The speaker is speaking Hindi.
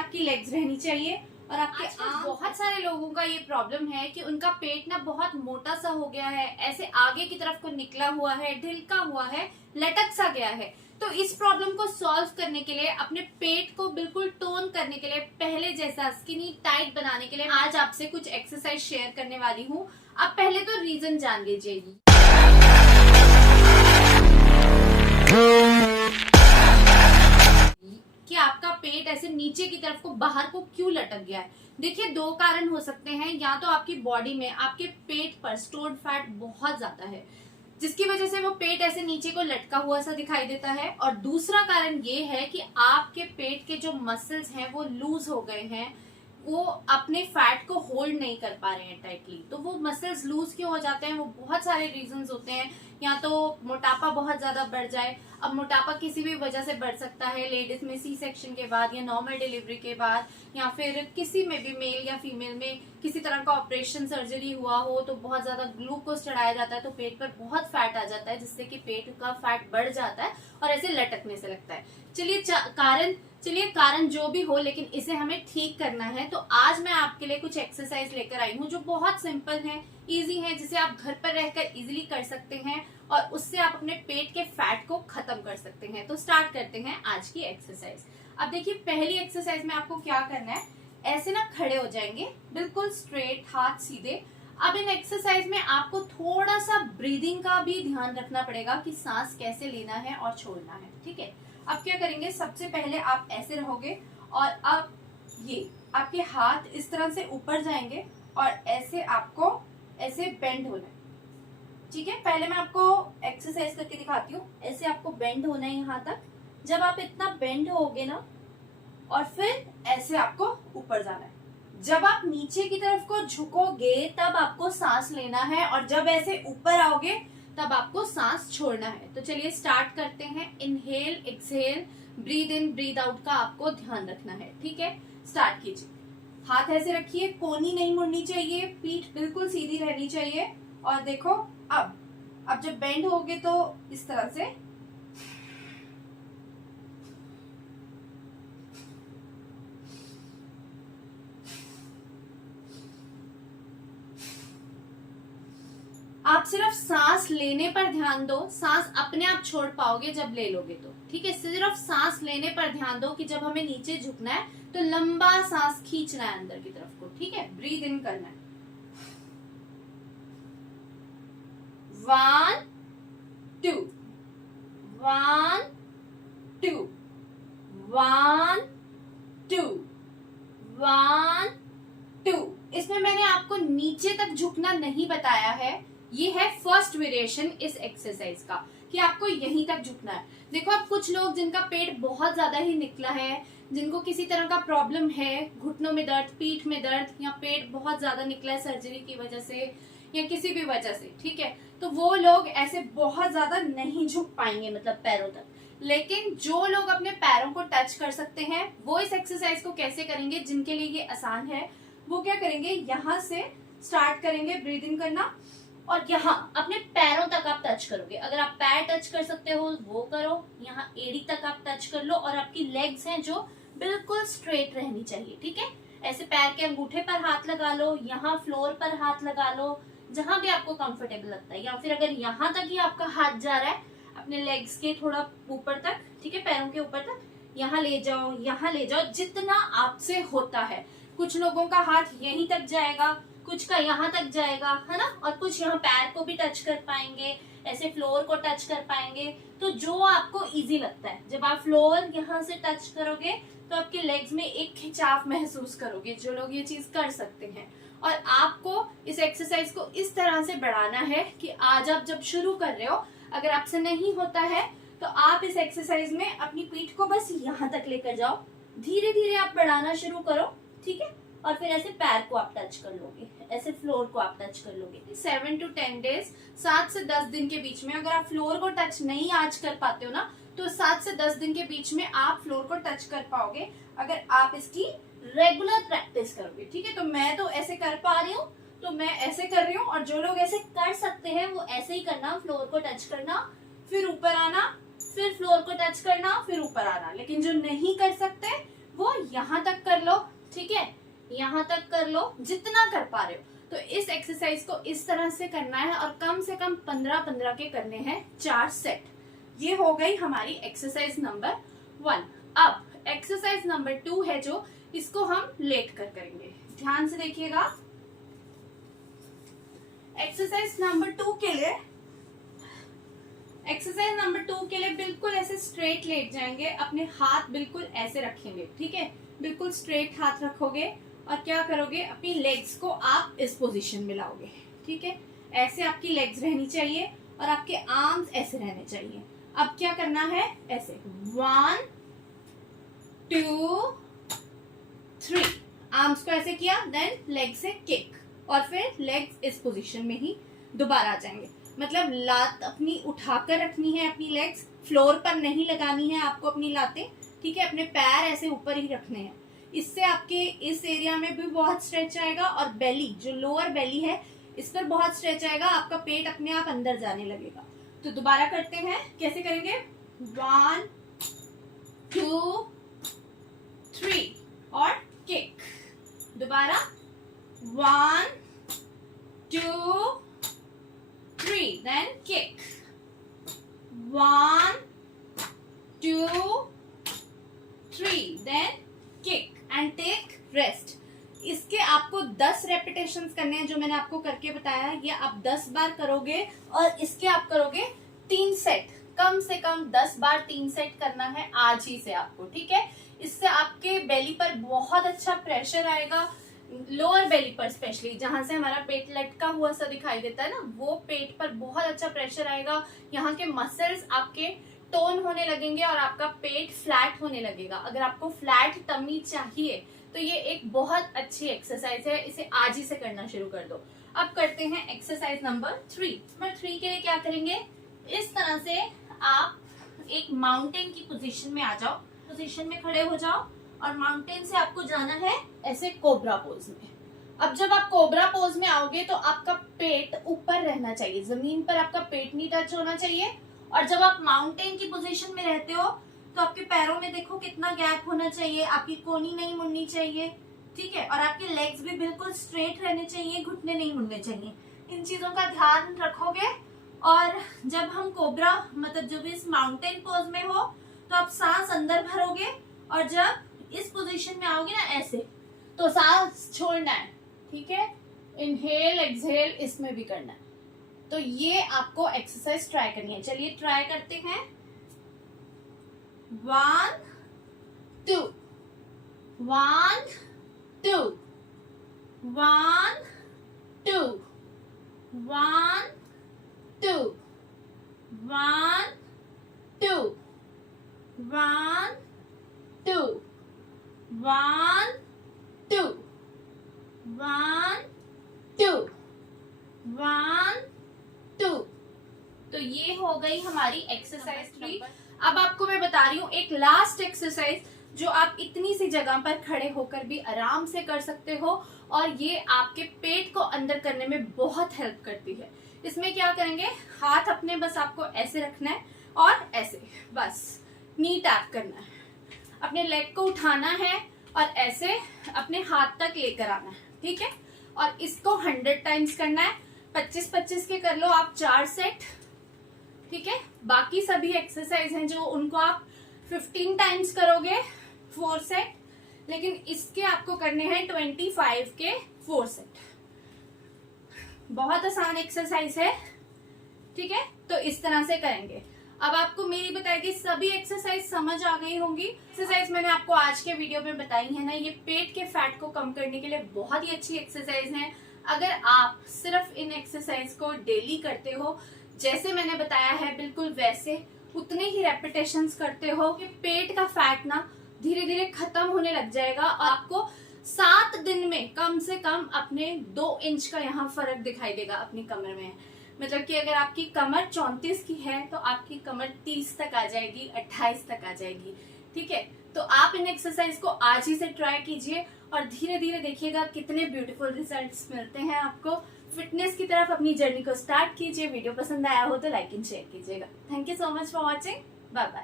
आपकी लेग्स रहनी चाहिए। और आपके बहुत सारे लोगों का ये प्रॉब्लम है कि उनका पेट ना बहुत मोटा सा हो गया है, ऐसे आगे की तरफ को निकला हुआ है, ढिलका हुआ है, लटक सा गया है। तो इस प्रॉब्लम को सॉल्व करने के लिए, अपने पेट को बिल्कुल टोन करने के लिए, पहले जैसा स्किनी टाइट बनाने के लिए आज आपसे कुछ एक्सरसाइज शेयर करने वाली हूँ। अब पहले तो रीजन जान लीजिए कि आपका पेट ऐसे नीचे की तरफ को बाहर को क्यों लटक गया है। देखिए, दो कारण हो सकते हैं। या तो आपकी बॉडी में आपके पेट पर स्टोर्ड फैट बहुत ज्यादा है, जिसकी वजह से वो पेट ऐसे नीचे को लटका हुआ सा दिखाई देता है। और दूसरा कारण ये है कि आपके पेट के जो मसल्स हैं वो लूज हो गए हैं, वो अपने फैट को होल्ड नहीं कर पा रहे हैं टाइटली। तो वो मसल्स लूज क्यों हो जाते हैं, वो बहुत सारे रीजंस होते हैं। या तो मोटापा बहुत ज्यादा बढ़ जाए। अब मोटापा किसी भी वजह से बढ़ सकता है, लेडीज में सी सेक्शन के बाद या नॉर्मल डिलीवरी के बाद, या फिर किसी में भी मेल या फीमेल में किसी तरह का ऑपरेशन सर्जरी हुआ हो तो बहुत ज्यादा ग्लूकोज चढ़ाया जाता है तो पेट पर बहुत फैट आ जाता है, जिससे कि पेट का फैट बढ़ जाता है और ऐसे लटकने से लगता है। चलिए कारण जो भी हो, लेकिन इसे हमें ठीक करना है। तो आज मैं आपके लिए कुछ एक्सरसाइज लेकर आई हूँ जो बहुत सिंपल है, इजी है, जिसे आप घर पर रहकर इजीली कर सकते हैं और उससे आप अपने पेट के फैट को खत्म कर सकते हैं। तो स्टार्ट करते हैं आज की एक्सरसाइज। अब देखिए, पहली एक्सरसाइज में आपको क्या करना है, ऐसे ना खड़े हो जाएंगे, बिल्कुल स्ट्रेट, हाथ सीधे। अब इन एक्सरसाइज में आपको थोड़ा सा ब्रीदिंग का भी ध्यान रखना पड़ेगा कि सांस कैसे लेना है और छोड़ना है। ठीक है, अब क्या करेंगे, सबसे पहले आप ऐसे रहोगे और अब ये आपके हाथ इस तरह से ऊपर जाएंगे और ऐसे आपको ऐसे बेंड होना है। ठीक है, पहले मैं आपको एक्सरसाइज करके दिखाती हूँ। ऐसे आपको बेंड होना है यहाँ तक। जब आप इतना बेंड होगे ना, और फिर ऐसे आपको ऊपर जाना है। जब आप नीचे की तरफ को झुकोगे तब आपको सांस लेना है, और जब ऐसे ऊपर आओगे तब आपको सांस छोड़ना है। तो चलिए स्टार्ट करते हैं। Inhale, exhale, breathe in, breathe out का आपको ध्यान रखना है। ठीक है, स्टार्ट कीजिए। हाथ ऐसे रखिए, कोहनी नहीं मुड़नी चाहिए, पीठ बिल्कुल सीधी रहनी चाहिए। और देखो, अब जब बेंड होगे तो इस तरह से आप सिर्फ सांस लेने पर ध्यान दो। सांस अपने आप छोड़ पाओगे जब ले लोगे तो। ठीक है, सिर्फ सांस लेने पर ध्यान दो कि जब हमें नीचे झुकना है तो लंबा सांस खींचना है अंदर की तरफ को। ठीक है, ब्रीद इन करना है। 1 2 1 2 1 2 1 2। इसमें मैंने आपको नीचे तक झुकना नहीं बताया है। ये है फर्स्ट वेरिएशन इस एक्सरसाइज का कि आपको यहीं तक झुकना है। देखो, अब कुछ लोग जिनका पेट बहुत ज्यादा ही निकला है, जिनको किसी तरह का प्रॉब्लम है, घुटनों में दर्द, पीठ में दर्द, या पेट बहुत ज्यादा निकला है सर्जरी की वजह से या किसी भी वजह से, ठीक है, तो वो लोग ऐसे बहुत ज्यादा नहीं झुक पाएंगे, मतलब पैरों तक। लेकिन जो लोग अपने पैरों को टच कर सकते हैं वो इस एक्सरसाइज को कैसे करेंगे, जिनके लिए ये आसान है, वो क्या करेंगे, यहाँ से स्टार्ट करेंगे ब्रीदिंग करना, और यहाँ अपने पैरों तक आप टच करोगे। अगर आप पैर टच कर सकते हो वो करो, यहाँ एड़ी तक आप टच कर लो, और आपकी लेग्स हैं जो बिल्कुल स्ट्रेट रहनी चाहिए। ठीक है, ऐसे पैर के अंगूठे पर हाथ लगा लो, यहाँ फ्लोर पर हाथ लगा लो, जहां भी आपको कंफर्टेबल लगता है। या फिर अगर यहाँ तक ही आपका हाथ जा रहा है, अपने लेग्स के थोड़ा ऊपर तक, ठीक है, पैरों के ऊपर तक, यहाँ ले जाओ, यहाँ ले जाओ, जितना आपसे होता है। कुछ लोगों का हाथ यहीं तक जाएगा, कुछ का यहाँ तक जाएगा, है ना, और कुछ यहाँ पैर को भी टच कर पाएंगे, ऐसे फ्लोर को टच कर पाएंगे। तो जो आपको इजी लगता है, जब आप फ्लोर यहाँ से टच करोगे तो आपके लेग्स में एक खिंचाव महसूस करोगे, जो लोग ये चीज कर सकते हैं। और आपको इस एक्सरसाइज को इस तरह से बढ़ाना है कि आज आप जब शुरू कर रहे हो, अगर आपसे नहीं होता है तो आप इस एक्सरसाइज में अपनी पीठ को बस यहाँ तक लेकर जाओ, धीरे धीरे आप बढ़ाना शुरू करो। ठीक है, और फिर ऐसे पैर को आप टच कर लोगे, ऐसे फ्लोर को आप टच कर लोगे। 7 to 10 डेज, 7 से 10 दिन के बीच में, अगर आप फ्लोर को टच नहीं आज कर पाते हो ना, तो 7 से 10 दिन के बीच में आप फ्लोर को टच कर पाओगे, अगर आप इसकी रेगुलर प्रैक्टिस करोगे। ठीक है, तो मैं तो ऐसे कर पा रही हूँ तो मैं ऐसे कर रही हूँ, और जो लोग ऐसे कर सकते हैं वो ऐसे ही करना, फ्लोर को टच करना, फिर ऊपर आना, फिर फ्लोर को टच करना, फिर ऊपर आना। लेकिन जो नहीं कर सकते वो यहाँ तक कर लो, ठीक है, यहाँ तक कर लो जितना कर पा रहे हो। तो इस एक्सरसाइज को इस तरह से करना है और कम से कम 15-15 के करने हैं 4 सेट। ये हो गई हमारी एक्सरसाइज नंबर 1। अब एक्सरसाइज नंबर 2 है जो, इसको हम लेट कर करेंगे। ध्यान से देखिएगा। एक्सरसाइज नंबर 2 के लिए बिल्कुल ऐसे स्ट्रेट लेट जाएंगे, अपने हाथ बिल्कुल ऐसे रखेंगे, ठीक है, बिल्कुल स्ट्रेट हाथ रखोगे और क्या करोगे, अपनी लेग्स को आप इस पोजीशन में लाओगे, ठीक है, ऐसे आपकी लेग्स रहनी चाहिए और आपके आर्म्स ऐसे रहने चाहिए। अब क्या करना है, ऐसे 1 2 3, आर्म्स को ऐसे किया, देन लेग से किक और फिर लेग्स इस पोजीशन में ही दोबारा आ जाएंगे। मतलब लात अपनी उठाकर रखनी है, अपनी लेग्स फ्लोर पर नहीं लगानी है आपको अपनी लातें, ठीक है, अपने पैर ऐसे ऊपर ही रखने हैं। इससे आपके इस एरिया में भी बहुत स्ट्रेच आएगा और बेली, जो लोअर बेली है, इस पर बहुत स्ट्रेच आएगा, आपका पेट अपने आप अंदर जाने लगेगा। तो दोबारा करते हैं, कैसे करेंगे, 1 2 3 और किक, दोबारा 1 2 3, then kick, 1 2 3, then kick and take rest। इसके आपको 10 रेपिटेशंस करने हैं, जो मैंने आपको करके बताया। ये आप 10 बार करोगे और इसके आप करोगे 3 सेट, कम से कम 10 बार 3 सेट करना है आज ही से आपको, ठीक है। इससे आपके बेली पर बहुत अच्छा प्रेशर आएगा, लोअर बेली पर स्पेशली, जहां से हमारा पेट लटका हुआ सा दिखाई देता है ना, वो पेट पर बहुत अच्छा प्रेशर आएगा। यहाँ के मसल्स आपके टोन होने लगेंगे और आपका पेट फ्लैट होने लगेगा। अगर आपको फ्लैट टमी चाहिए तो ये एक बहुत अच्छी एक्सरसाइज है, इसे आज ही से करना शुरू कर दो। अब करते हैं एक्सरसाइज नंबर 3। नंबर 3 के लिए क्या करेंगे, इस तरह से आप एक माउंटेन की पोजीशन में आ जाओ, पोजीशन में खड़े हो जाओ और माउंटेन से आपको जाना है ऐसे कोबरा पोज में। अब जब आप कोबरा पोज में आओगे तो आपका पेट ऊपर रहना चाहिए, जमीन पर आपका पेट नहीं टच होना चाहिए। और जब आप माउंटेन की पोजीशन में रहते हो तो आपके पैरों में देखो कितना गैप होना चाहिए, आपकी कोहनी नहीं मुड़नी चाहिए, ठीक है, और आपके लेग्स भी बिल्कुल स्ट्रेट रहने चाहिए, घुटने नहीं मुड़ने चाहिए। इन चीजों का ध्यान रखोगे और जब हम कोबरा, मतलब जब इस माउंटेन पोज में हो तो आप सांस अंदर भरोगे और जब इस पोजीशन में आओगे ना ऐसे, तो सांस छोड़ना है, ठीक है, इनहेल एक्सहेल इसमें भी करना है। तो ये आपको एक्सरसाइज ट्राई करनी है। चलिए ट्राई करते हैं। 1 2 1 2 1 2 1 2 1 2 1 2 1 2 1 2 1 2। तो ये हो गई हमारी एक्सरसाइज 3। अब आपको मैं बता रही हूँ एक लास्ट एक्सरसाइज जो आप इतनी सी जगह पर खड़े होकर भी आराम से कर सकते हो और ये आपके पेट को अंदर करने में बहुत हेल्प करती है। इसमें क्या करेंगे, हाथ अपने बस आपको ऐसे रखना है और ऐसे बस नी टैप करना है, अपने लेग को उठाना है और ऐसे अपने हाथ तक लेकर आना है, ठीक है। और इसको 100 टाइम्स करना है, 25-25 के कर लो आप 4 सेट, ठीक है। बाकी सभी एक्सरसाइज हैं जो उनको आप 15 टाइम्स करोगे 4 सेट, लेकिन इसके आपको करने हैं 25 के 4 सेट। बहुत आसान एक्सरसाइज है, ठीक है। तो इस तरह से करेंगे। अब आपको मेरी बताई गई सभी एक्सरसाइज समझ आ गई होंगी। एक्सरसाइज मैंने आपको आज के वीडियो में बताई है ना, ये पेट के फैट को कम करने के लिए बहुत ही अच्छी एक्सरसाइज है। अगर आप सिर्फ इन एक्सरसाइज को डेली करते हो, जैसे मैंने बताया है बिल्कुल वैसे उतने ही रेपिटेशंस करते हो, कि पेट का फैट ना धीरे धीरे खत्म होने लग जाएगा और आपको 7 दिन में कम से कम अपने 2 इंच का यहाँ फर्क दिखाई देगा अपनी कमर में। मतलब कि अगर आपकी कमर 34 की है तो आपकी कमर 30 तक आ जाएगी, 28 तक आ जाएगी, ठीक है। तो आप इन एक्सरसाइज को आज ही से ट्राई कीजिए और धीरे धीरे देखिएगा कितने ब्यूटीफुल रिजल्ट्स मिलते हैं आपको। फिटनेस की तरफ अपनी जर्नी को स्टार्ट कीजिए। वीडियो पसंद आया हो तो लाइक एंड शेयर कीजिएगा। Thank you so much for watching. Bye bye.